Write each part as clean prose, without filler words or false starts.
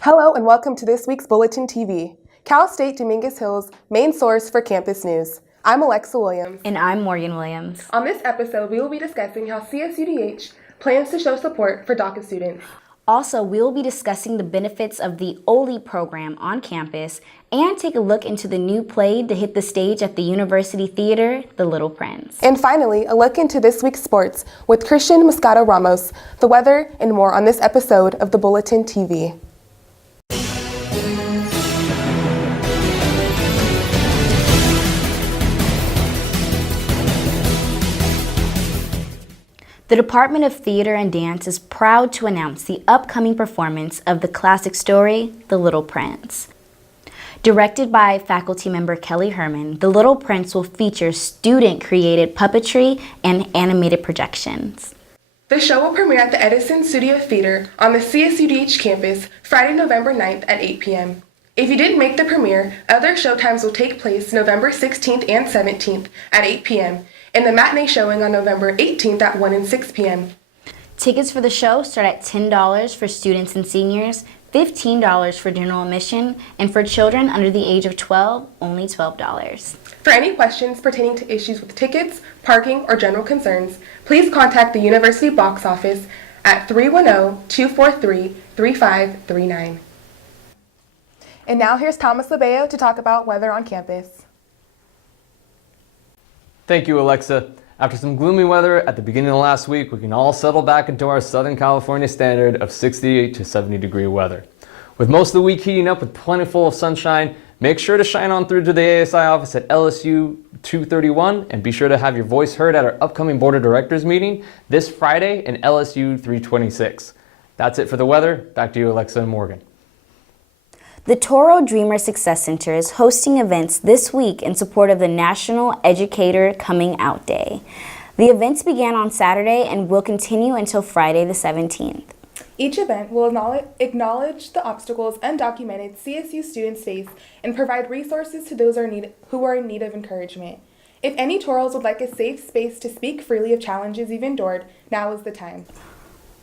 Hello and welcome to this week's Bulletin TV, Cal State Dominguez Hill's main source for campus news. I'm Alexa Williams. And I'm Morgan Williams. On this episode, we will be discussing how CSUDH plans to show support for DACA students. Also, we will be discussing the benefits of the OLI program on campus and take a look into the new play to hit the stage at the University Theater, The Little Prince. And finally, a look into this week's sports with Christian Moscato Ramos, the weather, and more on this episode of the Bulletin TV. The Department of Theater and Dance is proud to announce the upcoming performance of the classic story, The Little Prince. Directed by faculty member Kelly Herman, The Little Prince will feature student-created puppetry and animated projections. The show will premiere at the Edison Studio Theater on the CSUDH campus Friday, November 9th at 8 p.m. If you didn't make the premiere, other showtimes will take place November 16th and 17th at 8 p.m., and the matinee showing on November 18th at 1 and 6 p.m. Tickets for the show start at $10 for students and seniors, $15 for general admission, and for children under the age of 12, only $12. For any questions pertaining to issues with tickets, parking, or general concerns, please contact the University box office at 310-243-3539. And now here's Thomas Labeo to talk about weather on campus. Thank you, Alexa. After some gloomy weather at the beginning of last week, we can all settle back into our Southern California standard of 68 to 70 degree weather. With most of the week heating up with plentiful of sunshine, make sure to shine on through to the ASI office at LSU 231 and be sure to have your voice heard at our upcoming Board of Directors meeting this Friday in LSU 326. That's it for the weather. Back to you, Alexa and Morgan. The Toro Dreamer Success Center is hosting events this week in support of the National Educator Coming Out Day. The events began on Saturday and will continue until Friday the 17th. Each event will acknowledge the obstacles undocumented CSU students face and provide resources to those who are in need of encouragement. If any Toros would like a safe space to speak freely of challenges you've endured, now is the time.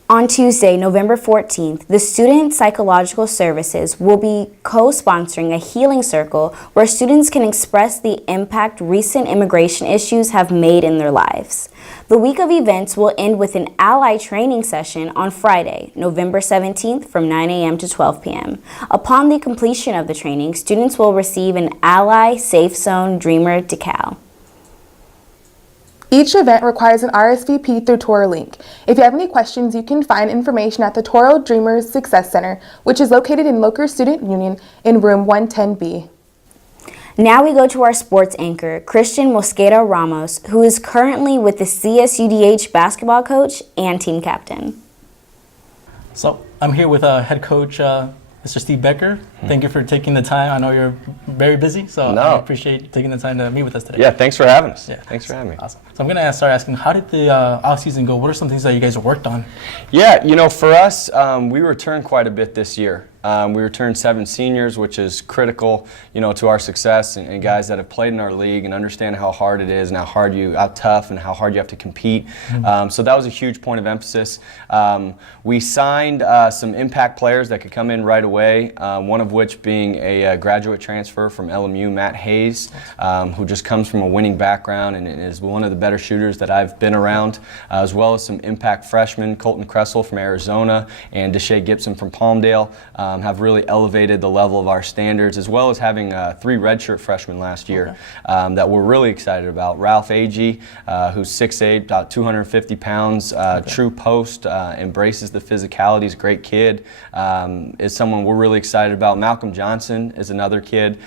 On Tuesday, November 14th, the Student Psychological Services will be co-sponsoring a healing circle where students can express the impact recent immigration issues have made in their lives. The week of events will end with an ally training session on Friday, November 17th from 9 a.m. to 12 p.m. Upon the completion of the training, students will receive an Ally Safe Zone Dreamer decal. Each event requires an RSVP through Toro Link. If you have any questions, you can find information at the Toro Dreamers Success Center, which is located in Locher Student Union in room 110B. Now we go to our sports anchor, Christian Moscato Ramos, who is currently with the CSUDH basketball coach and team captain. So I'm here with head coach Mr. Steve Becker. Thank you for taking the time. I know you're very busy, so I appreciate taking the time to meet with us today. Yeah, thanks for having us. Yeah, thanks for having me. Awesome. So I'm going to start asking, how did the off-season go? What are some things that you guys worked on? Yeah, for us, we returned quite a bit this year. We returned 7 seniors, which is critical, to our success, and guys that have played in our league and understand how hard it is and how tough and how hard you have to compete. So that was a huge point of emphasis. We signed some impact players that could come in right away, one of which being a graduate transfer from LMU, Matt Hayes, who just comes from a winning background and is one of the better shooters that I've been around, as well as some impact freshmen, Colton Kressel from Arizona and Deshae Gibson from Palmdale. Have really elevated the level of our standards, as well as having 3 redshirt freshmen last year that we're really excited about. Ralph Agee, who's 6'8", about 250 pounds, true post, embraces the physicality, he's a great kid, is someone we're really excited about. Malcolm Johnson is another kid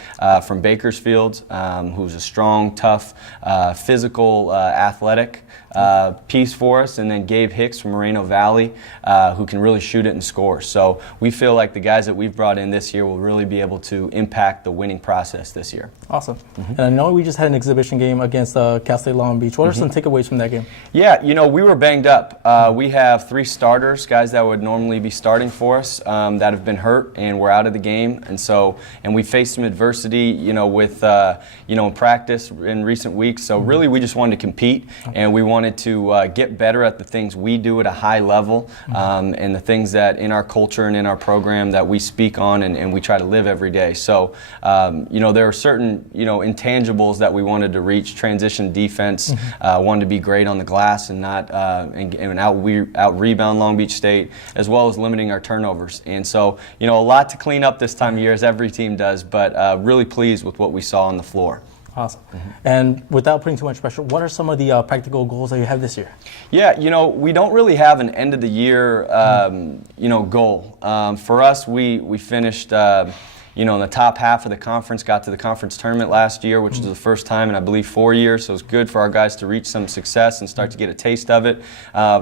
from Bakersfield, who's a strong, tough, physical, athletic piece for us, and then Gabe Hicks from Moreno Valley, who can really shoot it and score. So we feel like the guys that we've brought in this year will really be able to impact the winning process this year. Awesome. And I know we just had an exhibition game against Cal State Long Beach. What are some takeaways from that game? Yeah, we were banged up. We have 3 starters, guys that would normally be starting for us, that have been hurt and were out of the game, and we faced some adversity, with in practice in recent weeks. So really, we just wanted to compete, and we wanted wanted to get better at the things we do at a high level, and the things that in our culture and in our program that we speak on and we try to live every day. So, there are certain, intangibles that we wanted to reach. Transition defense, wanted to be great on the glass and not and out rebound Long Beach State, as well as limiting our turnovers. And so, a lot to clean up this time of year, as every team does, but really pleased with what we saw on the floor. Awesome. And without putting too much pressure, what are some of the practical goals that you have this year? Yeah, we don't really have an end of the year, goal. For us, we finished, in the top half of the conference, got to the conference tournament last year, which was the first time in, I believe, 4 years. So it's good for our guys to reach some success and start to get a taste of it.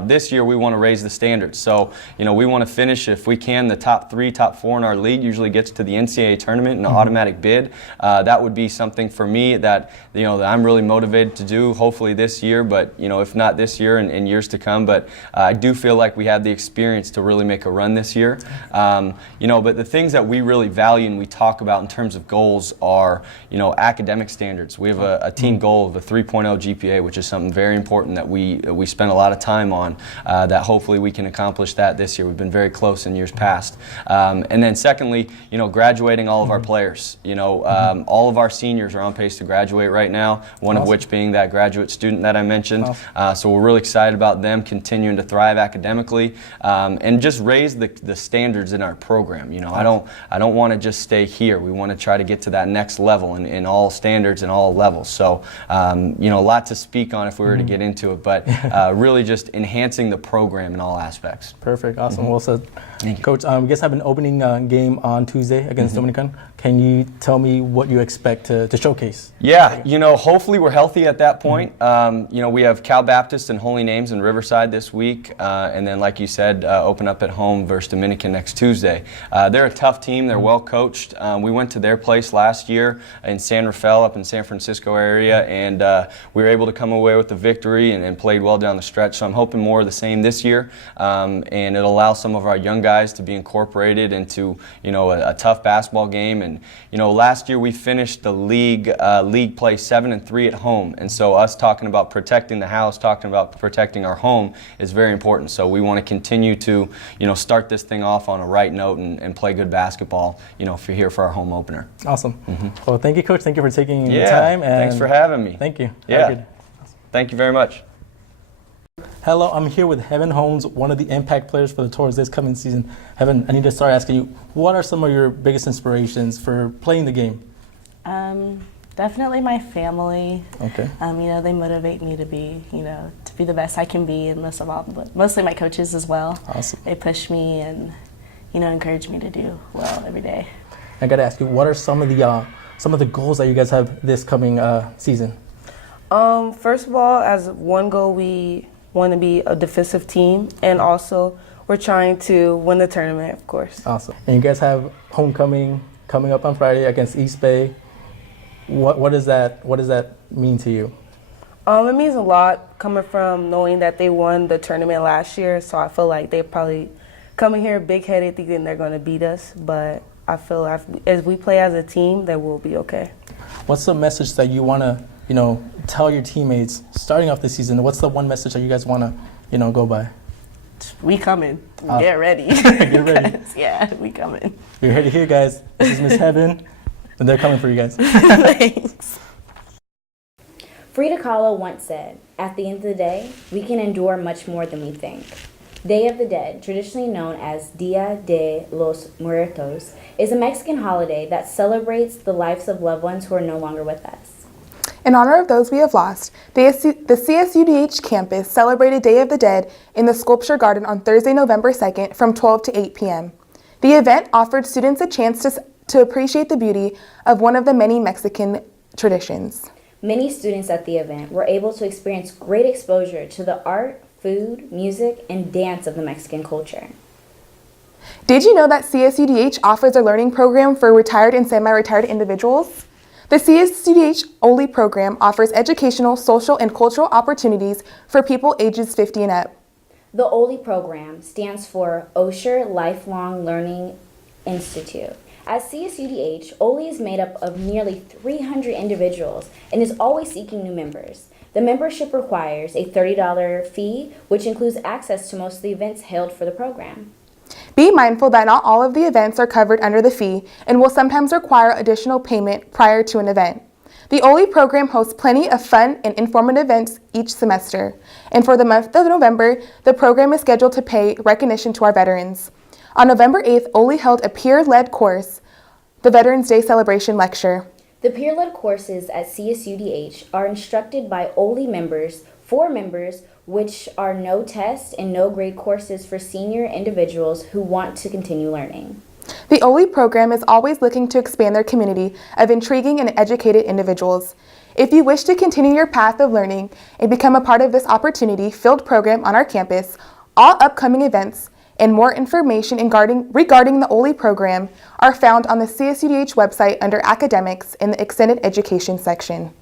This year, we want to raise the standards. So, we want to finish, if we can, the top 3, top 4 in our league usually gets to the NCAA tournament and an automatic bid. That would be something for me that, that I'm really motivated to do, hopefully this year, but, if not this year, in years to come. But I do feel like we have the experience to really make a run this year. But the things that we really value and we talk about in terms of goals are, academic standards. We have a team goal of a 3.0 GPA, which is something very important that we spend a lot of time on, that hopefully we can accomplish that this year. We've been very close in years past. And then secondly, graduating all of our players. All of our seniors are on pace to graduate right now, one of which being that graduate student that I mentioned. So we're really excited about them continuing to thrive academically, and just raise the standards in our program. I don't want to just stay here. We want to try to get to that next level in all standards and all levels. So, a lot to speak on if we were to get into it, but really just enhancing the program in all aspects. Perfect. Awesome. Well said. Coach, we guys have an opening game on Tuesday against Dominican. Can you tell me what you expect to showcase? Yeah, hopefully we're healthy at that point. We have Cal Baptist and Holy Names in Riverside this week, and then, like you said, open up at home versus Dominican next Tuesday. They're a tough team. They're well coached. We went to their place last year in San Rafael up in San Francisco area, and we were able to come away with the victory and played well down the stretch. So I'm hoping more of the same this year, and it'll allow some of our young guys to be incorporated into a tough basketball game. And last year we finished the league play 7-3 at home, and so us talking about protecting the house, talking about protecting our home is very important. So we want to continue to start this thing off on a right note and play good basketball if you're here for our home opener. Awesome. Well, thank you, Coach. Thank you for taking the time. And thanks for having me. Thank you. Yeah. Thank you very much. Hello, I'm here with Heaven Holmes, one of the impact players for the Tours this coming season. Heaven, I need to start asking you, what are some of your biggest inspirations for playing the game? Definitely my family. Okay. They motivate me to be the best I can be, and most of all, but mostly my coaches as well. Awesome. They push me and, encourage me to do well every day. I got to ask you, what are some of the goals that you guys have this coming season? First of all, as one goal, we want to be a defensive team, and also we're trying to win the tournament, of course. Awesome. And you guys have homecoming coming up on Friday against East Bay. What does that mean to you? It means a lot coming from knowing that they won the tournament last year, so I feel like they probably coming here big-headed thinking they're going to beat us, but I feel like as we play as a team, that we'll be okay. What's the message that you want to, tell your teammates starting off the season? What's the one message that you guys want to, go by? We coming. Get ready. Get ready. Yeah, we coming. You're here to hear, guys. This is Miss Heaven, and they're coming for you guys. Thanks. Frida Kahlo once said, "At the end of the day, we can endure much more than we think." Day of the Dead, traditionally known as Dia de los Muertos, is a Mexican holiday that celebrates the lives of loved ones who are no longer with us. In honor of those we have lost, the CSUDH campus celebrated Day of the Dead in the Sculpture Garden on Thursday, November 2nd from 12 to 8 p.m. The event offered students a chance to appreciate the beauty of one of the many Mexican traditions. Many students at the event were able to experience great exposure to the art, food, music, and dance of the Mexican culture. Did you know that CSUDH offers a learning program for retired and semi-retired individuals? The CSUDH OLI program offers educational, social, and cultural opportunities for people ages 50 and up. The OLI program stands for Osher Lifelong Learning Institute, At CSUDH, OLI is made up of nearly 300 individuals and is always seeking new members. The membership requires a $30 fee, which includes access to most of the events held for the program. Be mindful that not all of the events are covered under the fee and will sometimes require additional payment prior to an event. The OLI program hosts plenty of fun and informative events each semester. And for the month of November, the program is scheduled to pay recognition to our veterans. On November 8th, OLI held a peer-led course, the Veterans Day Celebration Lecture. The peer-led courses at CSUDH are instructed by OLI members for members, which are no test and no grade courses for senior individuals who want to continue learning. The OLI program is always looking to expand their community of intriguing and educated individuals. If you wish to continue your path of learning and become a part of this opportunity-filled program on our campus, all upcoming events and more information regarding the OLI program are found on the CSUDH website under Academics in the Extended Education section.